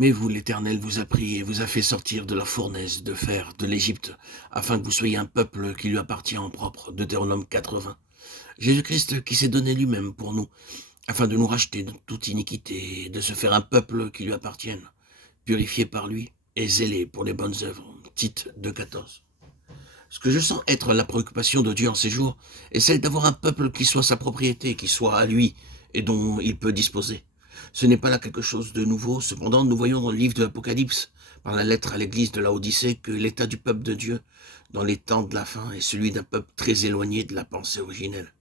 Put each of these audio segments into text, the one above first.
Mais vous, l'Éternel, vous a pris et vous a fait sortir de la fournaise de fer de l'Égypte, afin que vous soyez un peuple qui lui appartient en propre. Deutéronome 80. Jésus-Christ qui s'est donné lui-même pour nous, afin de nous racheter de toute iniquité, et de se faire un peuple qui lui appartienne, purifié par lui et zélé pour les bonnes œuvres. Tite 2,14. Ce que je sens être la préoccupation de Dieu en ces jours est celle d'avoir un peuple qui soit sa propriété, qui soit à lui et dont il peut disposer. Ce n'est pas là quelque chose de nouveau. Cependant, nous voyons dans le livre de l'Apocalypse, par la lettre à l'église de Laodicée, que l'état du peuple de Dieu dans les temps de la fin est celui d'un peuple très éloigné de la pensée originelle.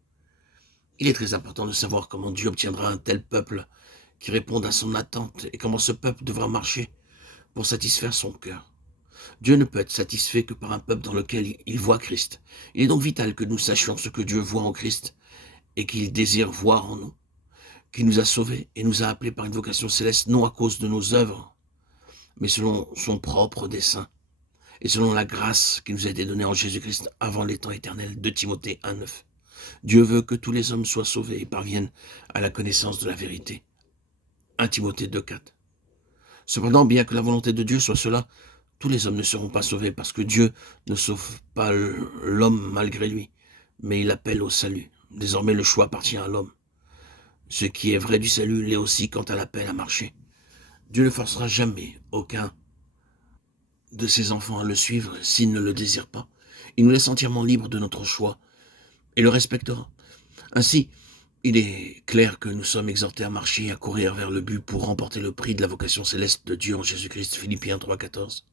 Il est très important de savoir comment Dieu obtiendra un tel peuple qui réponde à son attente et comment ce peuple devra marcher pour satisfaire son cœur. Dieu ne peut être satisfait que par un peuple dans lequel il voit Christ. Il est donc vital que nous sachions ce que Dieu voit en Christ et qu'il désire voir en nous, qui nous a sauvés et nous a appelés par une vocation céleste, non à cause de nos œuvres, mais selon son propre dessein et selon la grâce qui nous a été donnée en Jésus-Christ avant les temps éternels. De Timothée 1,9. Dieu veut que tous les hommes soient sauvés et parviennent à la connaissance de la vérité. 1 Timothée 2,4. Cependant, bien que la volonté de Dieu soit cela, tous les hommes ne seront pas sauvés parce que Dieu ne sauve pas l'homme malgré lui, mais il appelle au salut. Désormais, le choix appartient à l'homme. Ce qui est vrai du salut l'est aussi quant à l'appel à marcher. Dieu ne forcera jamais aucun de ses enfants à le suivre s'ils ne le désirent pas. Il nous laisse entièrement libres de notre choix et le respectera. Ainsi, il est clair que nous sommes exhortés à marcher et à courir vers le but pour remporter le prix de la vocation céleste de Dieu en Jésus-Christ, Philippiens 3,14,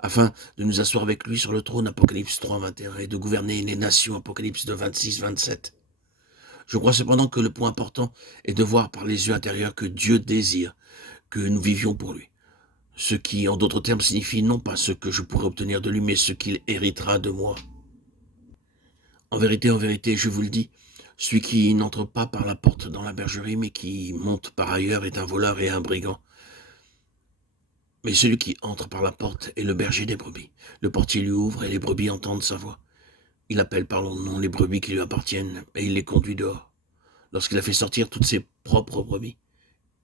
afin de nous asseoir avec lui sur le trône, Apocalypse 3,21, et de gouverner les nations, Apocalypse 2,26-27. Je crois cependant que le point important est de voir par les yeux intérieurs que Dieu désire que nous vivions pour lui. Ce qui, en d'autres termes, signifie non pas ce que je pourrais obtenir de lui, mais ce qu'il héritera de moi. En vérité, je vous le dis, celui qui n'entre pas par la porte dans la bergerie, mais qui monte par ailleurs est un voleur et un brigand. Mais celui qui entre par la porte est le berger des brebis. Le portier lui ouvre et les brebis entendent sa voix. Il appelle par leur nom les brebis qui lui appartiennent et il les conduit dehors. Lorsqu'il a fait sortir toutes ses propres brebis,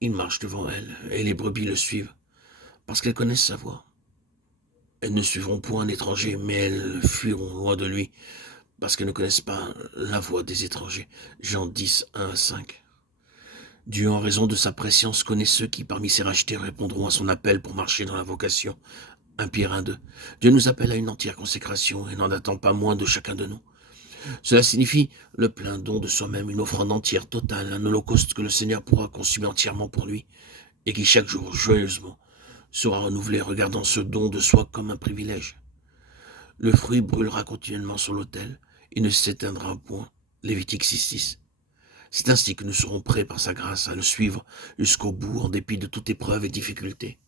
il marche devant elles et les brebis le suivent parce qu'elles connaissent sa voix. Elles ne suivront point un étranger, mais elles fuiront loin de lui parce qu'elles ne connaissent pas la voix des étrangers. Jean 10, 1-5. Dieu, en raison de sa prescience, connaît ceux qui, parmi ses rachetés, répondront à son appel pour marcher dans la vocation. 1 Pierre 1,2. Dieu nous appelle à une entière consécration et n'en attend pas moins de chacun de nous. Cela signifie le plein don de soi-même, une offrande entière, totale, un holocauste que le Seigneur pourra consumer entièrement pour lui et qui chaque jour, joyeusement, sera renouvelé, regardant ce don de soi comme un privilège. Le fruit brûlera continuellement sur l'autel, il ne s'éteindra point. Lévitique 6,6. C'est ainsi que nous serons prêts par sa grâce à le suivre jusqu'au bout en dépit de toute épreuve et difficulté.